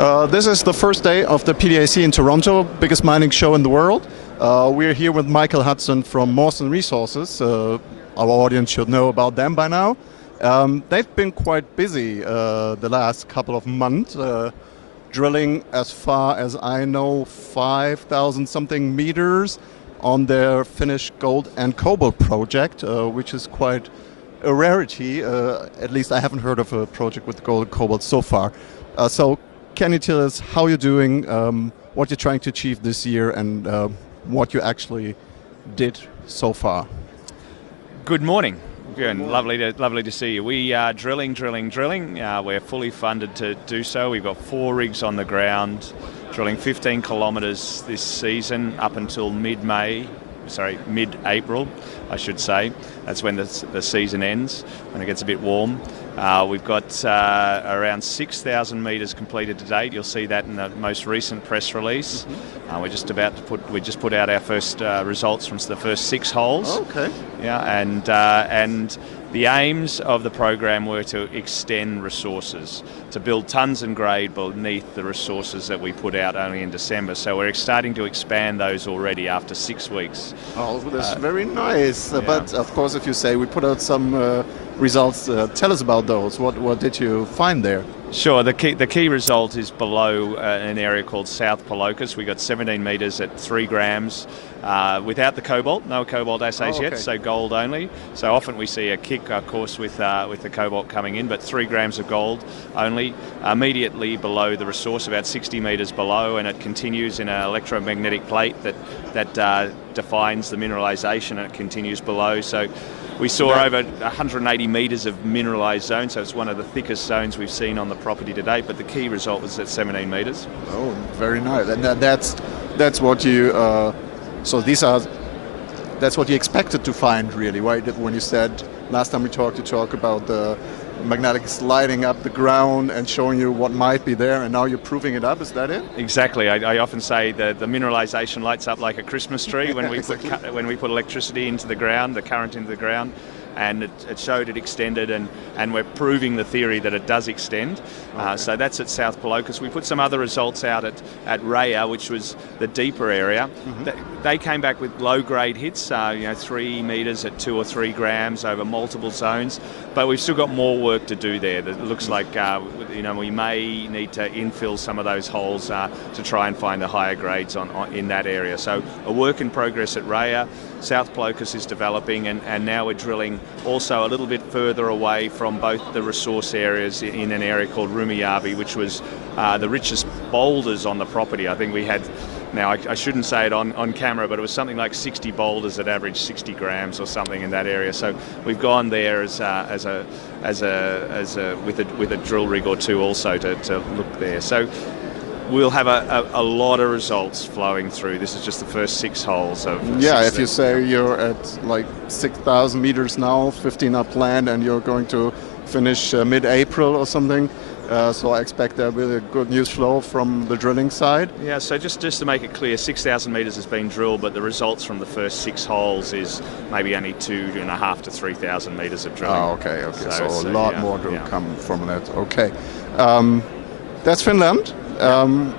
This is the first day of the PDAC in Toronto, biggest mining show in the world. We're here with Michael Hudson from Mawson Resources. Our audience should know about them by now. They've been quite busy the last couple of months, drilling as far as I know 5,000 something meters on their Finnish gold and cobalt project, which is quite a rarity. At least I haven't heard of a project with gold and cobalt so far. So can you tell us how you're doing, what you're trying to achieve this year, and what you actually did so far? Good morning. Good. Lovely to see you. We are drilling. We're fully funded to do so. We've got 4 rigs on the ground, drilling 15 kilometres this season up until mid-April, I should say. That's when the season ends, when it gets a bit warm. We've got around 6,000 metres completed to date. You'll see that in the most recent press release. We just put out our first results from the first 6 holes. Oh, okay. Yeah, and the aims of the program were to extend resources, to build tons and grade beneath the resources that we put out only in December. So we're starting to expand those already after 6 weeks. Oh, that's very nice. Yeah. But of course, if you say we put out some results, tell us about those. What did you find there? Sure. The key result is below an area called South Palokas. We got 17 metres at 3 grams without the cobalt. No cobalt assays yet, so gold only. So often we see a kick, of course, with the cobalt coming in, but 3 grams of gold only. Immediately below the resource, about 60 metres below, and it continues in an electro-magnetic plate that defines the mineralisation, and it continues below. So we saw over 180 metres of mineralised zone, so it's one of the thickest zones we've seen on the property to date, but the key result was at 17 metres. Oh, very nice. And that's what you, that's what you expected to find, really, right? When you said, last time we talked, you talked about the magnetics lighting up the ground and showing you what might be there, and now you're proving it up. Is that it? Exactly. I often say that the mineralisation lights up like a Christmas tree when we exactly. When we put electricity into the ground, the current into the ground, and it showed it extended, and we're proving the theory that it does extend. Okay. So that's at South Palokas. We put some other results out at Raja, which was the deeper area. They came back with low-grade hits, 3 metres at 2 or 3 grams over multiple zones, but we've still got more work to do there. It looks like we may need to infill some of those holes to try and find the higher grades in that area. So a work in progress at Raja. South Palokas is developing, and now we're drilling also a little bit further away from both the resource areas in an area called Rumiyabi, which was the richest boulders on the property. I think we had, now I shouldn't say it on camera, but it was something like 60 boulders that averaged 60 grams or something in that area. So we've gone there with a drill rig or two also to look there. So we'll have a lot of results flowing through. This is just the first 6 holes of. Yeah, if you say you're at like 6,000 meters now, 15 are planned, and you're going to finish mid-April or something. So I expect there will be a good news flow from the drilling side. Yeah, so just to make it clear, 6,000 metres has been drilled, but the results from the first 6 holes is maybe only 2,500 to 3,000 metres of drilling. Oh, okay. So a lot more to come from that. Okay. That's Finland.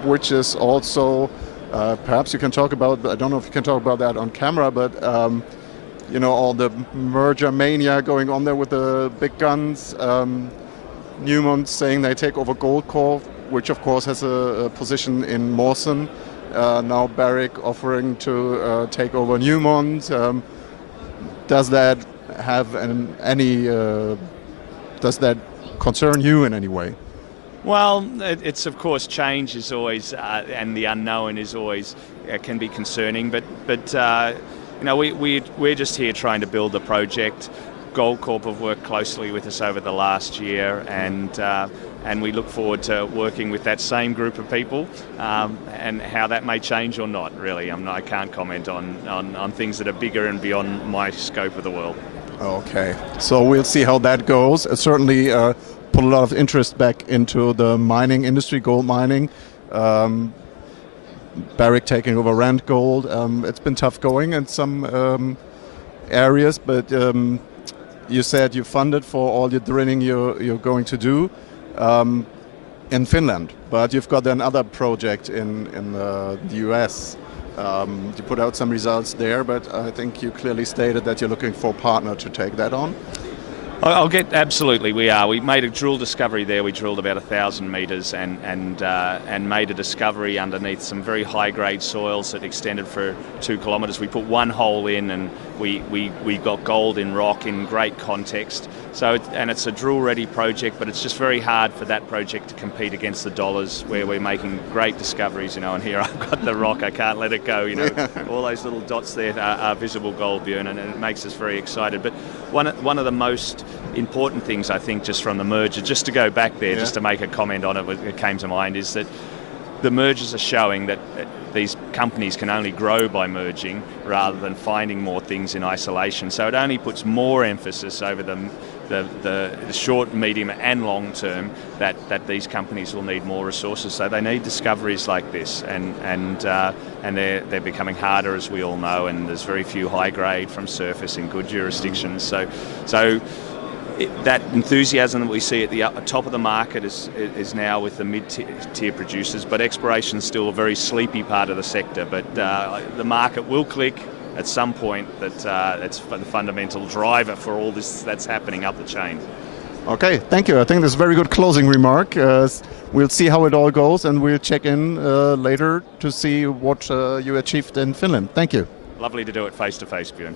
Which is also, perhaps you can talk about, I don't know if you can talk about that on camera, but all the merger mania going on there with the big guns. Newmont saying they take over Goldcorp, which of course has a position in Mawson. Now Barrick offering to take over Newmont. Does that have does that concern you in any way? Well, it's of course change is always, and the unknown is always can be concerning. But we're just here trying to build the project. Goldcorp have worked closely with us over the last year, and we look forward to working with that same group of people. And how that may change or not, really, I can't comment on things that are bigger and beyond my scope of the world. Okay, so we'll see how that goes. Certainly. Put a lot of interest back into the mining industry, gold mining. Barrick taking over Rand Gold. It's been tough going in some areas, but you said you funded for all the drilling you're going to do. in Finland, but you've got another project in the US. You put out some results there, but I think you clearly stated that you're looking for a partner to take that on. Absolutely, we are. We made a drill discovery there. We drilled about 1,000 metres and made a discovery underneath some very high-grade soils that extended for 2 kilometres. We put one hole in and we got gold in rock in great context. So, and it's a drill-ready project, but it's just very hard for that project to compete against the dollars where we're making great discoveries, you know, and here I've got the rock, I can't let it go, you know. All those little dots there are visible gold, Björn, and it makes us very excited. But one of the most important things, I think, just from the merger, just to go back there, just to make a comment on it, it came to mind, is that the mergers are showing that these companies can only grow by merging rather than finding more things in isolation. So it only puts more emphasis over the short, medium and long term that these companies will need more resources. So they need discoveries like this, and they're becoming harder, as we all know, and there's very few high grade from surface in good jurisdictions. So that enthusiasm that we see at the top of the market is now with the mid-tier producers, but exploration is still a very sleepy part of the sector. But the market will click at some point. That's the fundamental driver for all this that's happening up the chain. Okay, thank you. I think that's a very good closing remark. We'll see how it all goes, and we'll check in later to see what you achieved in Finland. Thank you. Lovely to do it face to face, Björn.